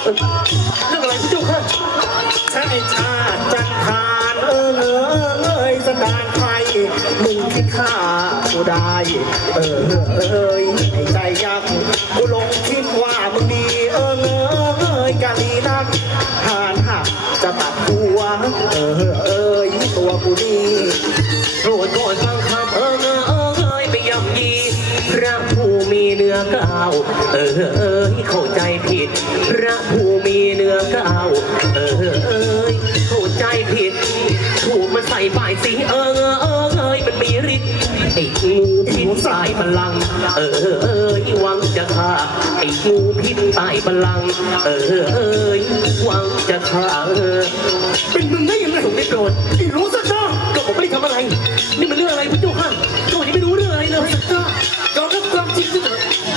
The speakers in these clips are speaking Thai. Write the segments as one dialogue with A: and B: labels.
A: เรื่องอะไรพระเจ้าค่ะฉันไอ้ชาติจันทานสถานไทยมึงคิดฆ่ากูได้ไอ้ใจยักษ์กูหลงคิดว่ามึงดีกะลีนักหานหักจะตัดหัวตัวกูนี่โปรดโปรดฟังคำไปย่ำยีพระผู้มีเนื้อเก้าเข้าใจผิดพระผู้มีเนื้อเก้าเข้าใจผิดถูกมันใส่ป้ายสีมันมีฤทธิ์ไอ้งูพิษตายพลังหวังจะฆ่าไอ้งูพิษตายพลังหวังจะฆ่าเป็นมึงได้ยังไงผมไม่โกรธไอ้รู้สักหน่อยก็ผมไม่ได้ทำอะไรนี่มันเรื่องอะไรพระเจ้าค่ะก็ผมยังไม่รู้เรื่องอะไรเลยสักหน่อยยอมรับความจริงสิ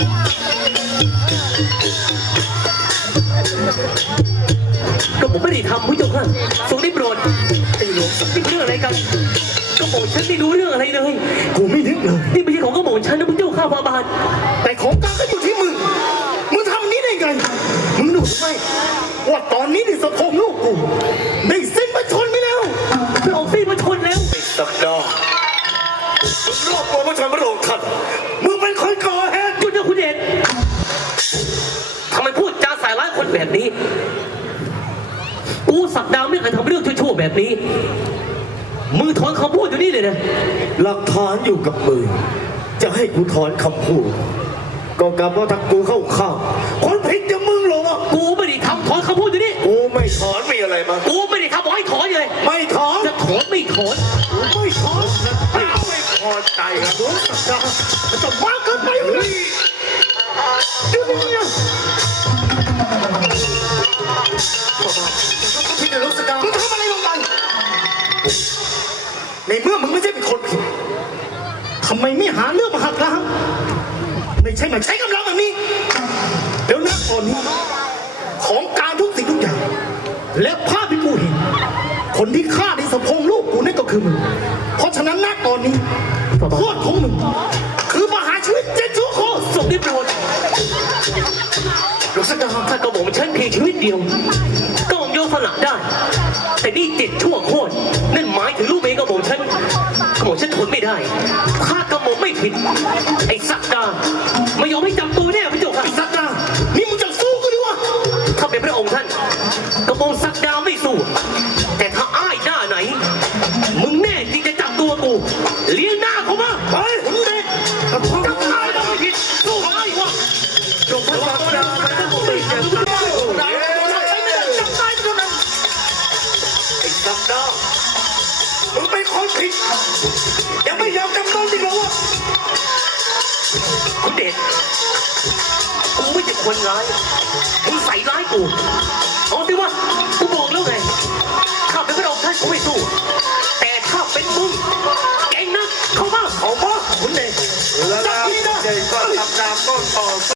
A: ก็ผมไม่ได้ทำพระเจ้าค่ะทรงได้โปรดไอ้หลวงนี่เรื่องอะไรกันก็บอกฉันไม่รู้เรื่องอะไรเลยกูไม่นึกเลยนี่ไม่ใช่ของก็บอกฉันนะพระเจ้าข้าพาบาทแต่ของกลางก็อยู่ที่มึงทำนี้ได้ไงมึงรู้ไหมว่าตอนนี้ดิสะพงลูกกูได้สิ้นมาชนไปแล้วไปออกสิ้นมาชนแล้วสักดามึงรอบตัวมาชนพระองค์ท่านมึงเป็นคนก่อเหตุคุณเจ้าคุณเดชทำไมพูดจาใส่ร้ายคนแบบนี้กูสักดาไม่เคยทำเรื่องชั่วๆแบบนี้มือถอนคำพูดอยู่นี่เลยนะหลักฐานอยู่กับมือจะให้กูถอนคำพูดก็กลับว่าทักกูเข้าข้าวคนผิดจะมึงหรอกูไม่ได้ทำถอนคำพูดอยู่นี่กูไม่ถอนมีอะไรมากูไม่ได้ทำบอกให้ถอนเลยไม่ถอนจะถอนไม่ถอนไม่ถอนไม่พอใจครับรู้สักดาจะมากเกินไปเลยดูนี่พี่จะรู้สักดามึงทำอะไรลงไปในเมื่อมึงไม่ใช่เป็นคนผิดทำไมไม่หาเรื่องมาหักล้างไม่ใช่มาใช้กำลังแบบนี้เดี๋ยวนะตอนนี้ของการทุกสิ่งทุกอย่างและภาพที่กูเห็นคนที่ฆ่าดิสะพงลูกกูนั่นก็คือมึงเพราะฉะนั้นณตอนนี้โทษของมึงคือประหารชีวิตเจ็ดชั่วโคตรส่งได้โปรดรู้สักดาถ้าก็บอกมันฉันเพียงชีวิตเดียวก็ผมยกสละได้แต่นี่7 ชั่วโคตรนั่นหมายถึงลูกเองก็บอกฉันทนไม่ได้ถ้ากระหม่อมไม่ผิดไอ้สักดาไม่ยอมให้จำตัวแน่พระเจ้าค่ะไอ้สักดานี่มึงจะสู้กันหรือวะถ้าเป็นพระองค์ท่านกระหม่อมสักดาไม่สู้แต่ถ้าอ้ายหน้าไหนมึงแน่จริงจะจับตัวกูเลี้ยงหน้าเขามาเฮ้ยมึงเด็กจับอ้ายเราไม่ผิดสู้อ้ายวะจงพระสักดาไม่เจ็บจับได้เท่านั้นไอ้สักดามึงเป็นคนผิดยังไม่ยอมจำนนจริงเหรอวะคุณเดชกูไม่ใช่คนร้ายมึงใส่ร้ายกูเอาสิวะกูบอกแล้วไงข้าเป็นพระองค์ท่านกูไม่สู้